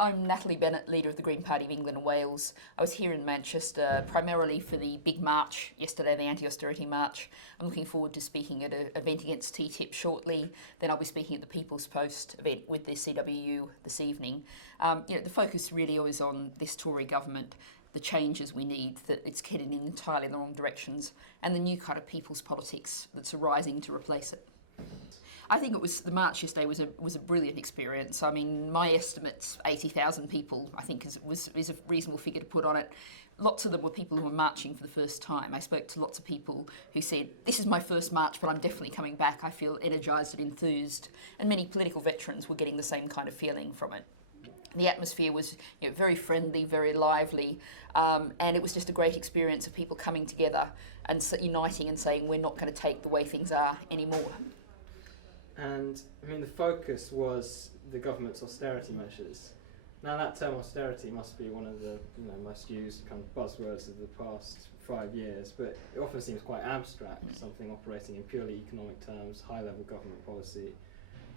I'm Natalie Bennett, leader of the Green Party of England and Wales. I was here in Manchester primarily for the big march yesterday, the anti-austerity march. I'm looking forward to speaking at an event against TTIP shortly. Then I'll be speaking at the People's Post event with the CWU this evening. The focus really is on this Tory government, the changes we need, that it's heading in entirely the wrong directions, and the new kind of people's politics that's arising to replace it. I think the march yesterday was a brilliant experience. I mean, my estimate's 80,000 people, I think is a reasonable figure to put on it. Lots of them were people who were marching for the first time. I spoke to lots of people who said, this is my first march, but I'm definitely coming back. I feel energised and enthused. And many political veterans were getting the same kind of feeling from it. The atmosphere was very friendly, very lively, and it was just a great experience of people coming together and uniting and saying, we're not going to take the way things are anymore. And I mean, the focus was the government's austerity measures. Now, that term austerity must be one of the most used kind of buzzwords of the past 5 years, but it often seems quite abstract, something operating in purely economic terms, high-level government policy.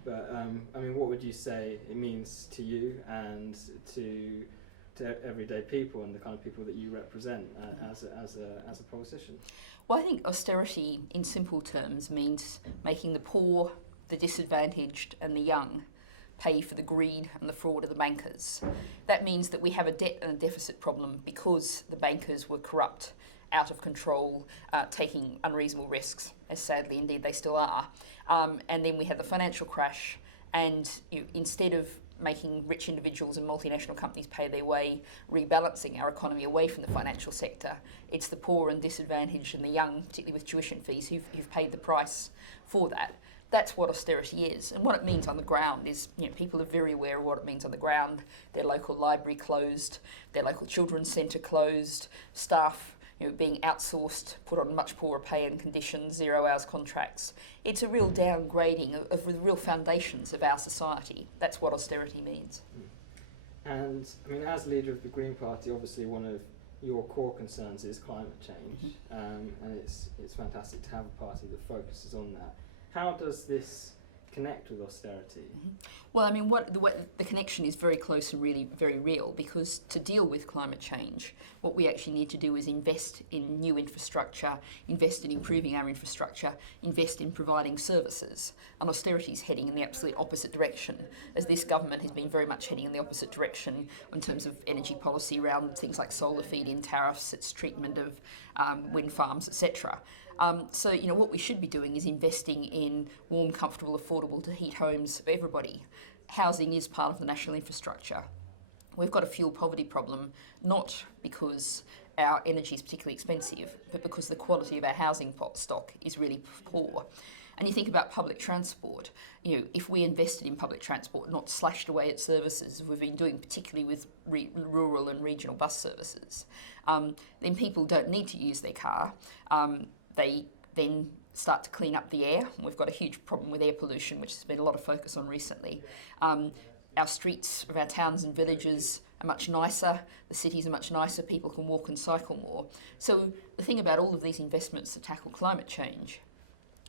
But I mean, what would you say it means to you and to everyday people and the kind of people that you represent as a politician? Well, I think austerity, in simple terms, means making the poor, the disadvantaged and the young pay for the greed and the fraud of the bankers. That means that we have a debt and a deficit problem because the bankers were corrupt, out of control, taking unreasonable risks, as sadly indeed they still are. And then we had the financial crash, and instead of making rich individuals and multinational companies pay their way, rebalancing our economy away from the financial sector, it's the poor and disadvantaged and the young, particularly with tuition fees, who've paid the price for that. That's what austerity is. And what it means on the ground is, people are very aware of what it means on the ground. Their local library closed, their local children's centre closed, staff being outsourced, put on much poorer pay and conditions, 0 hours contracts. It's a real downgrading of the real foundations of our society. That's what austerity means. And I mean, as leader of the Green Party, obviously one of your core concerns is climate change, and it's fantastic to have a party that focuses on that. How does this connect with austerity? Well, I mean, the connection is very close and really very real, because to deal with climate change, what we actually need to do is invest in new infrastructure, invest in improving our infrastructure, invest in providing services. And austerity is heading in the absolute opposite direction, as this government has been very much heading in the opposite direction in terms of energy policy around things like solar feed-in tariffs, its treatment of wind farms, etc. So, what we should be doing is investing in warm, comfortable, affordable to heat homes for everybody. Housing is part of the national infrastructure. We've got a fuel poverty problem, not because our energy is particularly expensive, but because the quality of our housing stock is really poor. And you think about public transport, if we invested in public transport, not slashed away at services, as we've been doing particularly with rural and regional bus services, then people don't need to use their car. They then start to clean up the air. We've got a huge problem with air pollution, which has been a lot of focus on recently. Our streets of our towns and villages are much nicer, the cities are much nicer, people can walk and cycle more. So the thing about all of these investments to tackle climate change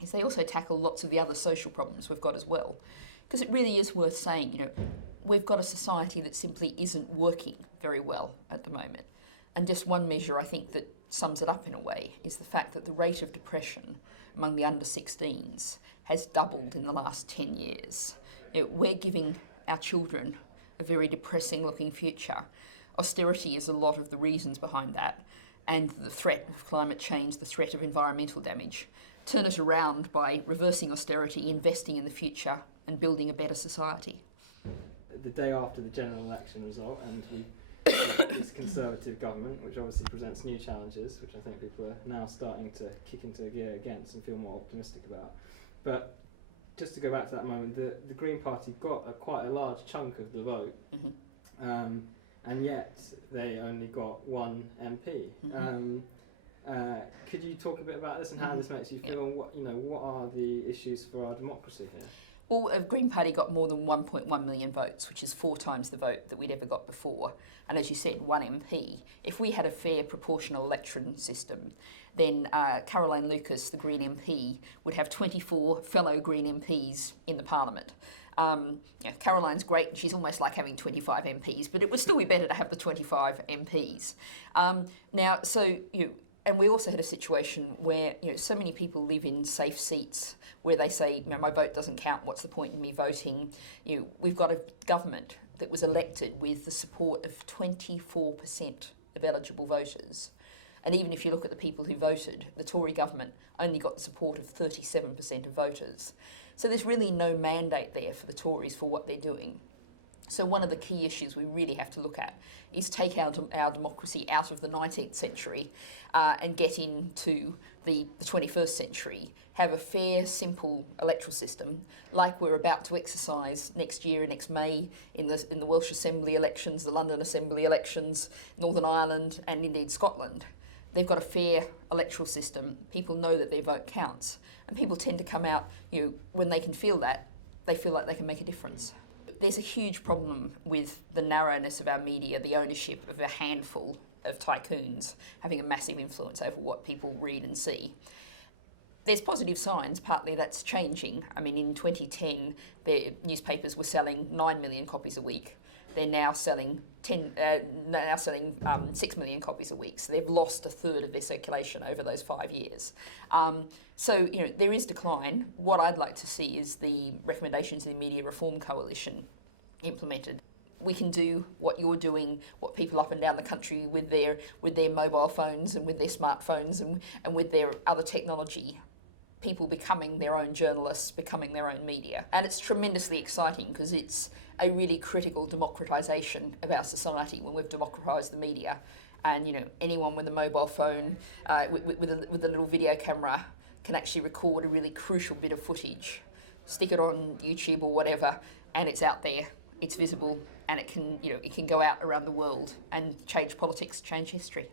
is they also tackle lots of the other social problems we've got as well. Because it really is worth saying, we've got a society that simply isn't working very well at the moment. And just one measure, I think, that sums it up in a way is the fact that the rate of depression among the under-16s has doubled in the last 10 years. We're giving our children a very depressing-looking future. Austerity is a lot of the reasons behind that, and the threat of climate change, the threat of environmental damage. Turn it around by reversing austerity, investing in the future, and building a better society. The day after the general election result, and we this Conservative government, which obviously presents new challenges, which I think people are now starting to kick into gear against and feel more optimistic about. But just to go back to that moment, the Green Party got quite a large chunk of the vote, and yet they only got one MP. Could you talk a bit about this and how this makes you feel, and what are the issues for our democracy here? Well, the Green Party got more than 1.1 million votes, which is 4 times the vote that we'd ever got before. And as you said, 1 MP. If we had a fair proportional election system, then Caroline Lucas, the Green MP, would have 24 fellow Green MPs in the Parliament. Caroline's great, and she's almost like having 25 MPs, but it would still be better to have the 25 MPs. And we also had a situation where so many people live in safe seats where they say, my vote doesn't count, what's the point in me voting? We've got a government that was elected with the support of 24% of eligible voters. And even if you look at the people who voted, the Tory government only got the support of 37% of voters. So there's really no mandate there for the Tories for what they're doing. So one of the key issues we really have to look at is take our democracy out of the 19th century and get into the 21st century, have a fair, simple electoral system like we're about to exercise next year, next May, in the Welsh Assembly elections, the London Assembly elections, Northern Ireland and indeed Scotland. They've got a fair electoral system. People know that their vote counts, and people tend to come out, when they can feel that, they feel like they can make a difference. There's a huge problem with the narrowness of our media, the ownership of a handful of tycoons having a massive influence over what people read and see. There's positive signs, partly that's changing. I mean, in 2010, the newspapers were selling 9 million copies a week. They're now selling 6 million copies a week. So they've lost a third of their circulation over those 5 years. So there is decline. What I'd like to see is the recommendations of the Media Reform Coalition implemented. We can do what you're doing, what people up and down the country with their mobile phones and with their smartphones and with their other technology. People becoming their own journalists, becoming their own media. And it's tremendously exciting because it's a really critical democratisation of our society when we've democratised the media. And anyone with a mobile phone, with a little video camera, can actually record a really crucial bit of footage, stick it on YouTube or whatever, and it's out there, it's visible, and it can go out around the world and change politics, change history.